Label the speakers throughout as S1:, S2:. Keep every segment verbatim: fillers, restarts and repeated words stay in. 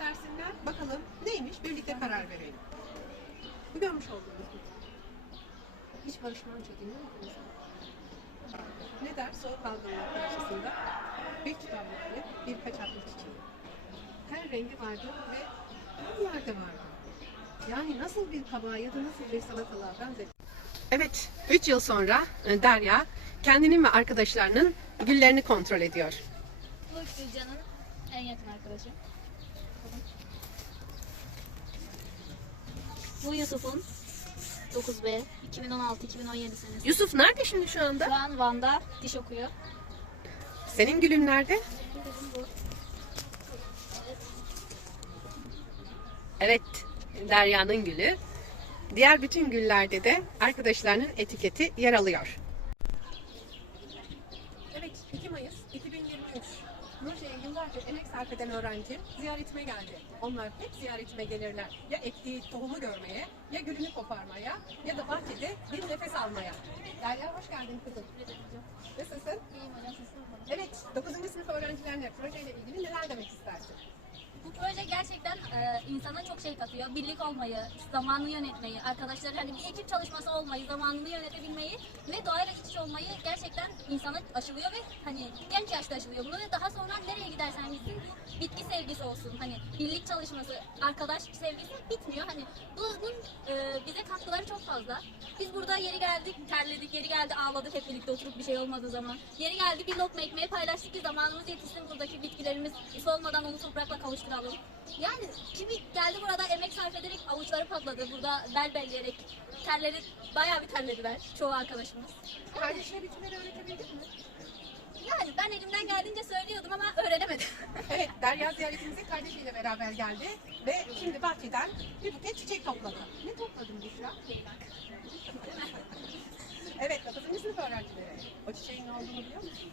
S1: versinler. Bakalım neymiş birlikte karar verelim. Bu görmüş olduğunuz gibi. Hiç Barış Manço dinliyor musunuz? Ne der soğuk algınlığı karşısında? Bir tutam mutlu, birkaç atlı çiçeği. Her rengi vardı ve her yerde vardı. Yani nasıl bir kabağa ya da nasıl bir salatalığa benzer. Evet, üç yıl sonra Derya kendinin ve arkadaşlarının güllerini kontrol ediyor.
S2: Bu Gülcan'ın en yakın arkadaşı. Bu Yusuf'un dokuz B iki bin on altı iki bin on yedi senesi.
S1: Yusuf nerede şimdi şu anda?
S2: Şu an Van'da diş okuyor.
S1: Senin gülün nerede?
S2: Bu.
S1: Evet, Derya'nın gülü. Diğer bütün güllerde de arkadaşlarının etiketi yer alıyor. Evet, iki Mayıs iki bin yirmi üç. Projeye yıllarca emek sarf eden öğrenci ziyaretime geldi. Onlar hep ziyaretime gelirler. Ya ektiği tohumu görmeye, ya gülünü koparmaya, ya da bahçede bir nefes almaya. Derya hoş geldin kızım. Nasılsın?
S2: İyiyim hocam, siz sormalı.
S1: Evet, dokuzuncu sınıf öğrencilerine projeyle ilgili neler demek istersin?
S2: Bu proje gerçekten e, insana çok şey katıyor. Birlik olmayı, zamanını yönetmeyi, arkadaşlar hani bir ekip çalışması olmayı, zamanını yönetebilmeyi ve doğayla iç içe olmayı gerçekten insana aşılıyor ve hani genç yaşta aşılıyor bunu ve daha sonra nereye gidersen gitsin bu bitki sevgisi olsun. Hani birlik çalışması, arkadaş sevgisi bitmiyor. Hani bunun e, bize katkıları çok fazla. Biz burada yeri geldik, terledik, yeri geldi ağladık hep birlikte oturup bir şey olmadığı zaman. Yeri geldi bir lokma ekmeği paylaştık ki zamanımız yetişsin buradaki bitkilerimiz solmadan onu toprakla kavuşturalım. Yani kimi geldi burada emek sarf ederek avuçları patladı. Burada bel belleyerek terleri bayağı bir terlediler çoğu arkadaşımız.
S1: Kardeşine bitkileri öğretebildin mi?
S2: Yani ben elimden geldiğince söylüyordum ama öğrenemedim.
S1: Evet, Derya ziyaretimize kardeşiyle beraber geldi ve şimdi bahçeden bir buket çiçek topladı. Ne topladın Büşra? Evet, dokuzuncu sınıf öğrencileri. O çiçeğin ne olduğunu biliyor musun?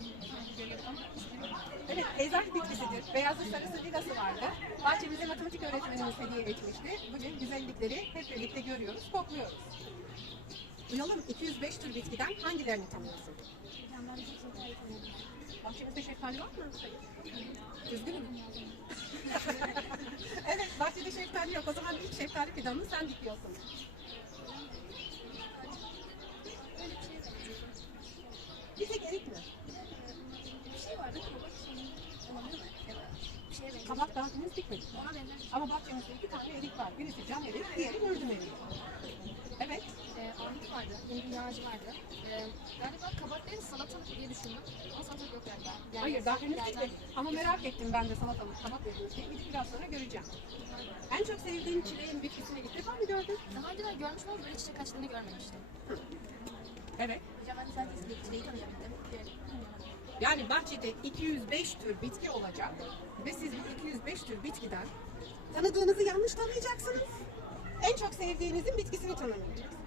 S1: Evet, peyzaj bitkisidir. Beyazı, sarısı, lilası vardı. Bahçemize matematik öğretmenimiz hediye etmişti. Bugün güzellikleri hep birlikte görüyoruz, kokluyoruz. Duyalım, iki yüz beş tür bitkiden hangilerini tanıyorsun? Bahçemizde şeftali var mı? Üzgünüm. Evet, bahçede şeftali yok. O zaman ilk şeftali fidanını sen dikiyorsun. Bir tek erik mi?
S2: Bir şey vardı kabak şeyin olabilir mi? Bir şeye benziyor.
S1: Kabak daha henüz dikmedik.
S2: Ona benzer.
S1: Ama bahçemizde iki tane erik var. Birisi cam erik, diğeri mürdüm eriği. Evet.
S3: E, armut vardı, yeni dünya ağacı vardı. E, galiba kabak değil salatalık diye düşündüm. Ama salatalık yok galiba. Yani
S1: Hayır, daha henüz
S3: gerçekten-
S1: dikmedik. Ama merak ettim ben de salatalık, kabak dediğiniz şey. Gidip biraz sonra göreceğim. En çok sevdiğin çileğin bitkisini ilk defa mı gördün?
S3: Daha önce de görmüştüm ama böyle çiçek açtığını görmemiştim.
S1: Evet.
S3: Hocam ben sadece çileği tanıyabildim. Diğer tanıyamadım.
S1: Yani bahçede iki yüz beş tür bitki olacak ve siz bu iki yüz beş tür bitkiden tanıdığınızı yanlış tanıyacaksınız. En çok sevdiğinizin bitkisini tanımlayacaksınız.